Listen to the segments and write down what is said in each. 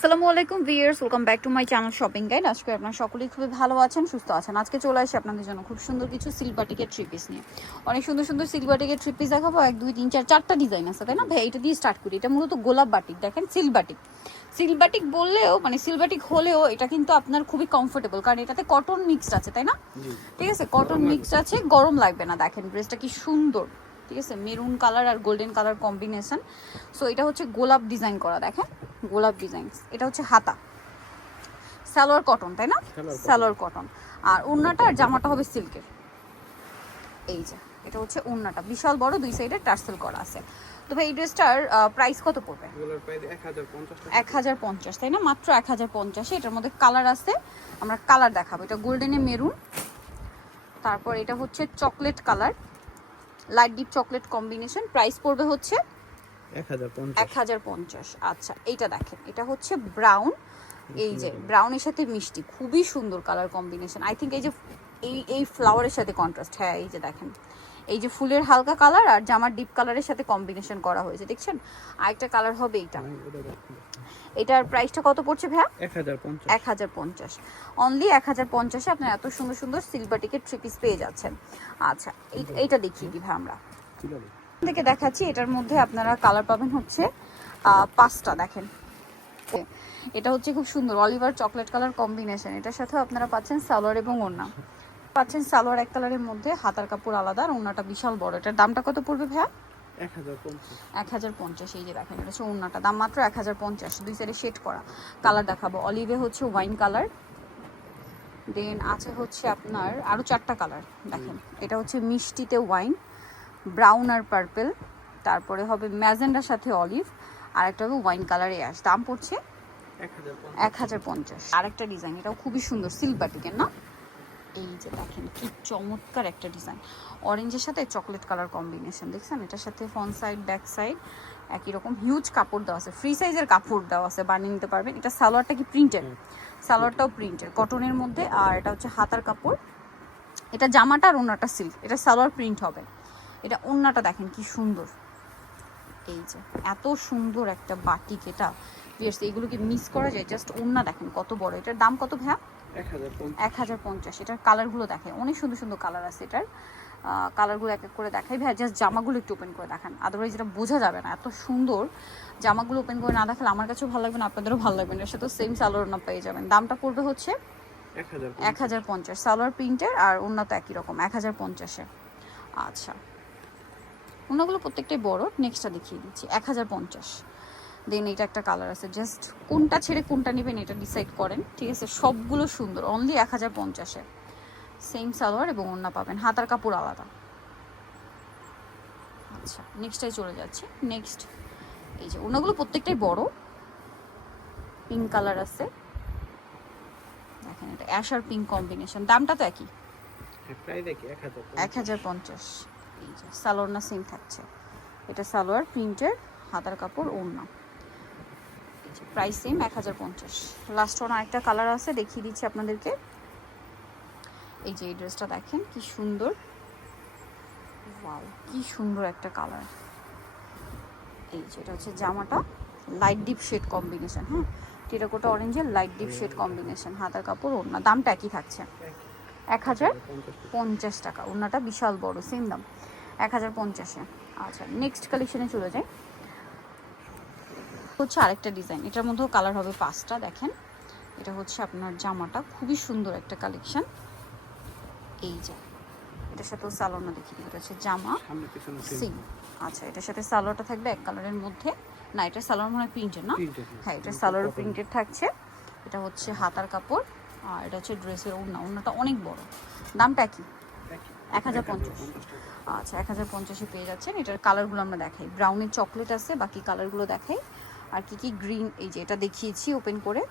আসসালামু আলাইকুম viewers welcome back to my channel shopping guide. আজকে আপনারা সকলেই খুবই ভালো আছেন সুস্থ আছেন। আজকে চলে আসি আপনাদের জন্য খুব সুন্দর কিছু সিলবাটিকের থ্রি পিস নিয়ে। অনেক সুন্দর সুন্দর সিলবাটিকের থ্রি পিস দেখাবো। এক দুই তিন চার চারটা ডিজাইন আছে তাই না? ভাই এটা দিয়ে স্টার্ট করি। এটা মূলত গোলাপ বাটিক দেখেন সিলবাটিক সিলবাটিক বললেও মানে সিলবাটিক হলেও এটা কিন্তু আপনার খুবই কমফোর্টেবল কারণ এটাতে কটন মিক্সড আছে তাই না? ঠিক আছে? কটন মিক্সড আছে গরম লাগবে না দেখেন ড্রেসটা কি সুন্দর। ঠিক আছে? মেরুন কালার আর গোল্ডেন কালার কম্বিনেশন সো এটা হচ্ছে গোলাপ ডিজাইন করা দেখেন? গোলাপ ডিজাইন এটা হচ্ছে হাতা। সালোয়ার কটন তাই না? সালোয়ার কটন আর ওড়নাটা আর জামাটা হবে সিল্কের। এই যে এটা হচ্ছে ওড়নাটা। বিশাল বড় দুই সাইডে টার্সেল করা আছে। তো ভাই এই ড্রেসটার প্রাইস কত পড়বে? এক হাজার পঞ্চাশ তাই না? মাত্র এক হাজার পঞ্চাশে। এটার মধ্যে কালার আছে। আমরা কালার দেখাবো। এটা গোল্ডেনে মেরুন তারপর এটা হচ্ছে chocolate colour light deep chocolate combination price পড়বে হচ্ছে এক হাজার পঞ্চাশ। আচ্ছা এইটা দেখেন এটা হচ্ছে ব্রাউন। এই যে ব্রাউনের সাথে মিষ্টি খুবই সুন্দর কালার কম্বিনেশন। আই থিঙ্ক এই যে এই এই ফ্লাওয়ারের সাথে কন্ট্রাস্ট হ্যাঁ এই যে দেখেন। এই যে ফুলের হালকা কালার আর জামার ডিপ কালারের সাথে কম্বিনেশন করা হয়েছে দেখছেন? আরেকটা কালার হবে এটা এটার প্রাইসটা কত পড়ছে ভাইয়া? এক হাজার পঞ্চাশ। অনলি এক হাজার পঞ্চাশে আপনার এত সুন্দর সুন্দর সিলভার থ্রি পিস পেয়ে যাচ্ছেন। আচ্ছা এই- এইটা দেখিয়ে দিই ভাই আমরা। থেকে দেখাচ্ছি এটার মধ্যে আপনারা কালার পাবেন হচ্ছে পাঁচটা দেখেন। এটা হচ্ছে খুব সুন্দর অলিভার চকলেট কালার কম্বিনেশন এটার সাথে আপনারা পাচ্ছেন সালোয়ার এবং ওড়না। পাচ্ছেন সালোয়ার এক কালারের মধ্যে হাতার কাপড় আলাদা আর ওড়নাটা বিশাল বড়। এটার দামটা কত পড়বে ভাইয়া? এক হাজার পঞ্চাশ। এই যে দেখেন এটা হচ্ছে ওড়নাটা। দাম মাত্র এক হাজার পঞ্চাশ দুই সাইডে শেড করা। কালার দেখাবো। অলিভে হচ্ছে ওয়াইন কালার দেন আছে হচ্ছে আপনার আরও চারটা কালার দেখেন। এটা হচ্ছে মিষ্টিতে ওয়াইন ব্রাউন আর পার্পেল তারপরে হবে ম্যাজেন্ডার সাথে অলিভ আর একটা হবে ওয়াইন কালারে অ্যাশ দাম পড়ছে এক হাজার পঞ্চাশ। আরেকটা ডিজাইন এটাও খুবই সুন্দর সিলভাটিকের না? এই যে দেখেন কি চমৎকার একটা ডিজাইন। অরেঞ্জের সাথে চকলেট কালার কম্বিনেশন দেখছেন? এটার সাথে ফ্রন্ট সাইড ব্যাক সাইড একই রকম হিউজ কাপড় দেওয়া আছে। ফ্রি সাইজের কাপড় দেওয়া আছে বানিয়ে নিতে পারবেন। এটা সালোয়ারটা কি প্রিন্টেড সালোয়ারটাও প্রিন্টেড কটনের মধ্যে। আর এটা হচ্ছে হাতার কাপড়। এটা জামাটা আর ওনাটা সিল্ক এটা সালোয়ার প্রিন্ট হবে। এটা ওন্নাটা দেখেন কি সুন্দর। এই যে এত সুন্দর একটা বাটিক এটা। পিয়ার্স এগুলোকে মিস করা যায়? জাস্ট ওন্না দেখেন কত বড়। এটার দাম কত ভ্যা এক হাজার পঞ্চাশ। এটার কালারগুলো দেখে অনেক সুন্দর সুন্দর কালার আছে এটার। কালারগুলো এক এক করে দেখাই। ভাই জাস্ট জামাগুলো একটু ওপেন করে দেখান। আদারওয়াইজ এটা বোঝা যাবে না এত সুন্দর। জামাগুলো ওপেন করে না দেখালে আমার কাছেও ভালো লাগবে না আপনাদেরও ভালো লাগবে না। সাথে সেম সালোয়ার না পেয়ে যাবেন। দামটা পড়বে হচ্ছে এক হাজার পঞ্চাশ। সালোয়ার প্রিন্টের আর উন্নত একই রকম এক হাজার পঞ্চাশে আচ্ছা। ওনাগুলো প্রত্যেকটাই বড়। নেক্সটটা দেখিয়ে দিচ্ছি। এক হাজার পঞ্চাশ। দেন এটা একটা কালার আছে। জাস্ট কোনটা ছেড়ে কোনটা নেবেন এটা ডিসাইড করেন। ঠিক আছে? সবগুলো সুন্দর। অনলি এক হাজার পঞ্চাশে। সেম সালোয়ার এবং ওন্না পাবেন। হাতার কাপড় আলাদা। আচ্ছা নেক্সটটাই চলে যাচ্ছি। নেক্সট এই যে ওনাগুলো প্রত্যেকটাই বড়। পিঙ্ক কালার আছে। দেখেন এটা অ্যাশ আর পিঙ্ক কম্বিনেশন দামটা তো একই। হাজার এক হাজার পঞ্চাশ। এই যে সালোয়ার না সেম থাকছে। এটা সালোয়ার প্রিন্টের হাতার কাপড় ওড়না। প্রাইস সেম এক হাজার পঞ্চাশ। লাস্ট ওয়ান আরেকটা কালার আছে, দেখিয়ে দিচ্ছি আপনাদেরকে। এই যে এই ড্রেসটা দেখেন, কি সুন্দর। ওয়াও কি সুন্দর একটা কালার এই যে এটা হচ্ছে জামাটা লাইট ডিপ শেড কম্বিনেশন হ্যাঁ? টেরাকোটা অরেঞ্জের লাইট ডিপ শেড কম্বিনেশন হাতার কাপড়, ওড়না, দামটা একই থাকছে। এক হাজার পঞ্চাশ টাকা ওনাটা বিশাল বড় সেম দাম। এক হাজার পঞ্চাশে। আচ্ছা নেক্সট কালেকশনে চলে যাই। হচ্ছে আরেকটা ডিজাইন। এটার মধ্যেও কালার হবে পাঁচটা দেখেন। এটা হচ্ছে আপনার জামাটা খুবই সুন্দর একটা কালেকশন এই যে এটার সাথেও সালোনা দেখি এটা হচ্ছে জামা। সিম আচ্ছা এটার সাথে সালোয়ারটা থাকবে এক কালারের মধ্যে। না এটা সালোয়ার মনে হয় প্রিন্টের না? হ্যাঁ এটা সালোয়ার প্রিন্টেড থাকছে। এটা হচ্ছে হাতার কাপড়। আর এটা হচ্ছে ড্রেসের ওড়না। ওড়নাটা অনেক বড়। দামটা কি? এক হাজার পঞ্চাশ। আচ্ছা এক হাজার পঞ্চাশে পেয়ে যাচ্ছেন। এটার কালারগুলো আমরা দেখাই। ব্রাউনের চকলেট আছে বাকি কালারগুলো দেখাই। আর কি কি গ্রিন এই যে এটা দেখিয়েছি ওপেন করে।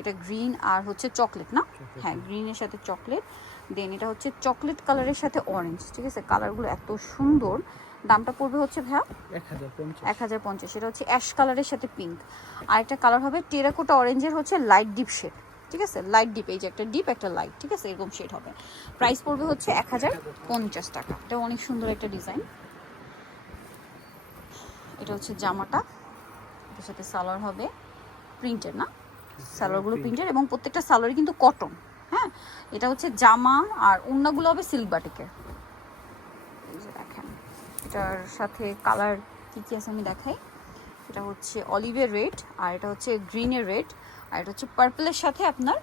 এটা গ্রিন আর হচ্ছে চকলেট না? হ্যাঁ গ্রিনের সাথে চকলেট দেন এটা হচ্ছে চকলেট কালারের সাথে অরেঞ্জ ঠিক আছে? কালারগুলো এত সুন্দর। দামটা পড়বে হচ্ছে ভাইয়া? এক হাজার পঞ্চাশ। এক হাজার পঞ্চাশ। এটা হচ্ছে অ্যাশ কালারের সাথে পিঙ্ক আর একটা কালার হবে টেরাকোটা অরেঞ্জের হচ্ছে লাইট ডিপ শেড ঠিক আছে? লাইট ডিপ এই যে একটা ডিপ একটা লাইট ঠিক আছে? এরকম শেড হবে। প্রাইস পড়বে হচ্ছে এক হাজার পঞ্চাশ টাকা। এটা অনেক সুন্দর একটা ডিজাইন এটা হচ্ছে জামাটা। এটার সাথে সালোয়ার হবে প্রিন্টের না? সালোয়ারগুলো প্রিন্টের এবং প্রত্যেকটা সালোয়ারই কিন্তু কটন হ্যাঁ? এটা হচ্ছে জামা আর ওড়নাগুলো হবে সিল্ক বাটিকের এই যে দেখেন এটার সাথে কালার কী কী আছে আমি দেখাই। এটা হচ্ছে অলিভের রেড আর এটা হচ্ছে গ্রিনের রেড আর এটা হচ্ছে পার্পলের সাথে আপনার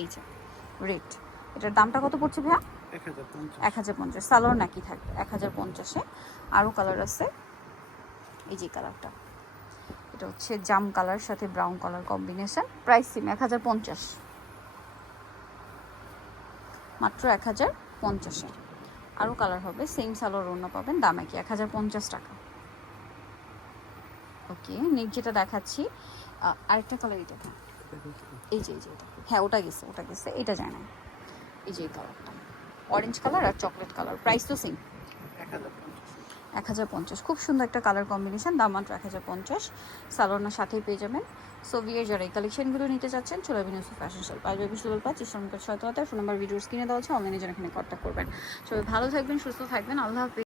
এই যে রেড এটার দামটা কত পড়ছে ভাইয়া? এক হাজার পঞ্চাশ। সালোয়ার নাকি থাকবে এক হাজার পঞ্চাশে। আরও কালার আছে। এই যে কালারটা। এটা হচ্ছে জাম কালার, সাথে brown colour combination. Price same এক হাজার পঞ্চাশ। মাত্র এক হাজার পঞ্চাশে। আরও কালার হবে সেম সালোয়ার অন্য পাবেন, দাম একই, এক হাজার পঞ্চাশ টাকা। ওকে নেক্সট যেটা দেখাচ্ছি আরেকটা কালার এটা এই যে এই যে। হ্যাঁ ওটা গেছে ওটা গেছে, এটা যায় না এই যে কালারটা। অরেঞ্জ কালার আর চকলেট কালার প্রাইস তো সেম এক হাজার পঞ্চাশ। এক হাজার পঞ্চাশ। খুব সুন্দর একটা কালার কম্বিনেশান দাম মাত্র এক হাজার পঞ্চাশ। সালোনার সাথেই পেয়ে যাবেন। সো বিয়ের যারা এই কালেকশনগুলো নিতে চাচ্ছেন, চলে ইউসুফ ফ্যাশন শপ পাঁচ বেবি সুলভ পাঁচ শ্রমিকের ছয় ফোন নাম্বার ভিডিওস স্ক্রিনে দেওয়া আছে অনলাইনে যেন এখানে কন্ট্যাক্ট করবেন। সবাই ভালো থাকবেন, সুস্থ থাকবেন। আল্লাহ হাফিজ।